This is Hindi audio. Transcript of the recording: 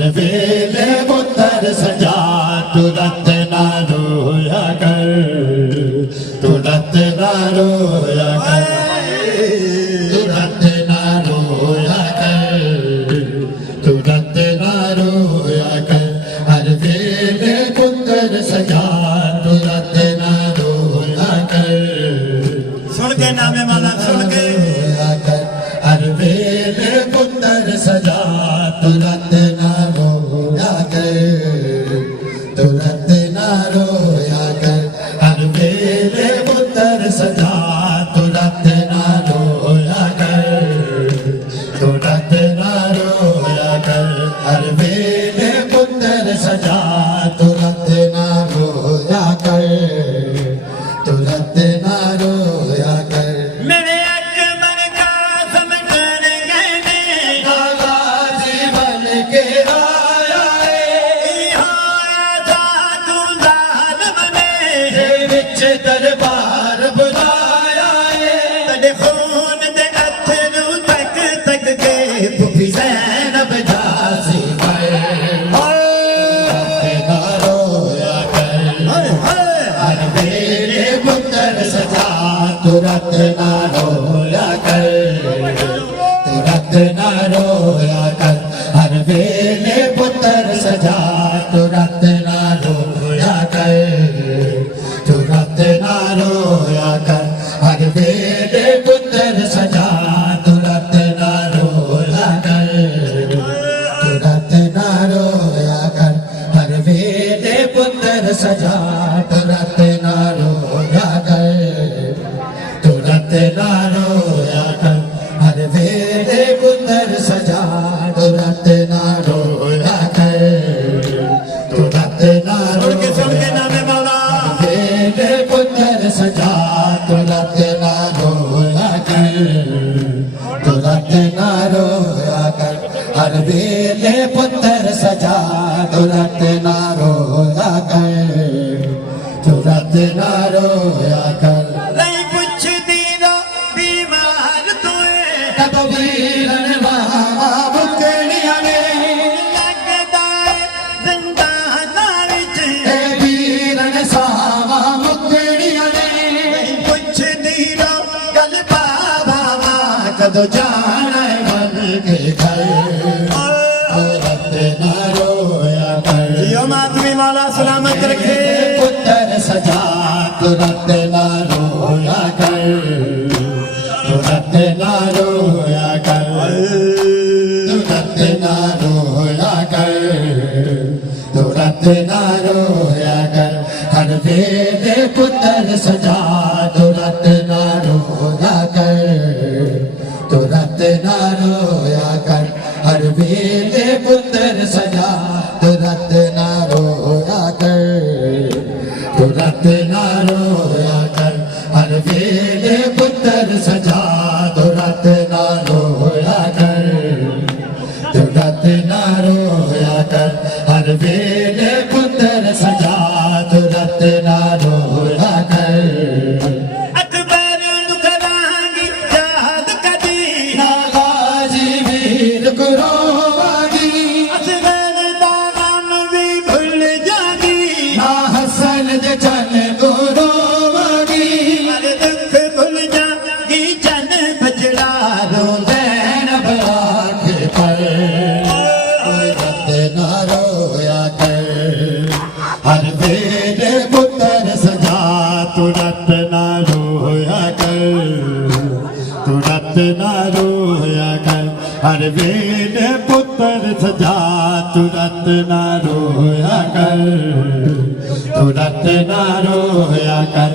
हर वेले पुत्र सजा तुरंत ना रोया कर, तुरंत ना रोया कर, तुरंत ना रोया कर, तुरंत ना रोया कर। हर वेले पुत्र सजा तुरंत ना रोया कर। सुन के नामे माला सुन के हर वेले पुत्र सजा तुरंत ना रोया कर, तुरंत ना रोया कर। हर वेले पुत्र सजा तुरंत ना रोया कर, तुरंत ना रोया कर। हर वेले पुत्र सजा तुरंत ना रोया कर, तुरंत ना रोया कर। मेरे अकबर का समझन गए नागा जीवन के आया तू जालिम ने विच दरबार बुलाया तेरे खून दे अथरू तक तक के भी ज़ैनब जासी पर ना रोया कर। हर वेले पुत्र सजा तुरंत ना रोया कर, तुरंत ना रोया कर। हर वेले पुत्र सजा तुरंत ना रोया कर, तुरंत ना रोया कर। हर वेले पुत्र सजा तुरंत ना रोया कर, तुरंत ना रोया कर। हर वेले पुत्र सजा तुरंत ना रोया कर, तुरंत ना रोया कर। हर वेले पुत्र सजा तुरंत ना रोया कर, तुरंत ना सुन के रोया नामे माला वेले पुत्र सजा तुरंत ना रोया कर, तुरंत ना रोया कर। हर वेले पुत्र सजा तुरंत ना रोया कर, तुरंत ना रोया कर। नहीं कुछ दीनो बीमार तुए कब वीरन वहाँ मुकड़िया ने लगदा जिंदा नारिच ए वीरन सावा मुकड़िया ने कुछ दीनो गल बाबा कदो जाना है मन के घर तुरंत ना रोया कर। जियो मातमी माला सलामत रखे पुत्र सजा तुरंत ना रोया कर, तुरंत ना रोया कर, तुरंत ना रोया कर, तुरंत ना रोया कर। हर वेले पुत्र सजा तुरंत ना रोया कर, तुरंत ना रोया कर। हर वेले पुत्र सजा तुरंत ना रोया कर, तुरंत ना रोया कर। हर वेले पुत्र सजा तुरंत ना रोया कर, तुरंत ना रोया कर। हर वेले पुत्र सजा तुरंत ना रोया कर। अकबर दुखरांगी याद कदी नागा जी वीर कुरोगी असगर दा गम भी भूल जागी ना हसन दे जन गुरोगी हर दुख भूल जागी जन बजड़ा रो ज़ैनब आँख पर तुरंत ना रोया कर। हर वेले पुत्र सजा तुरंत ना रोया कर, तुरंत ना रोया कर। हर वेले पुत्र सजा तुरंत ना रोया कर, तुरंत ना रोया कर।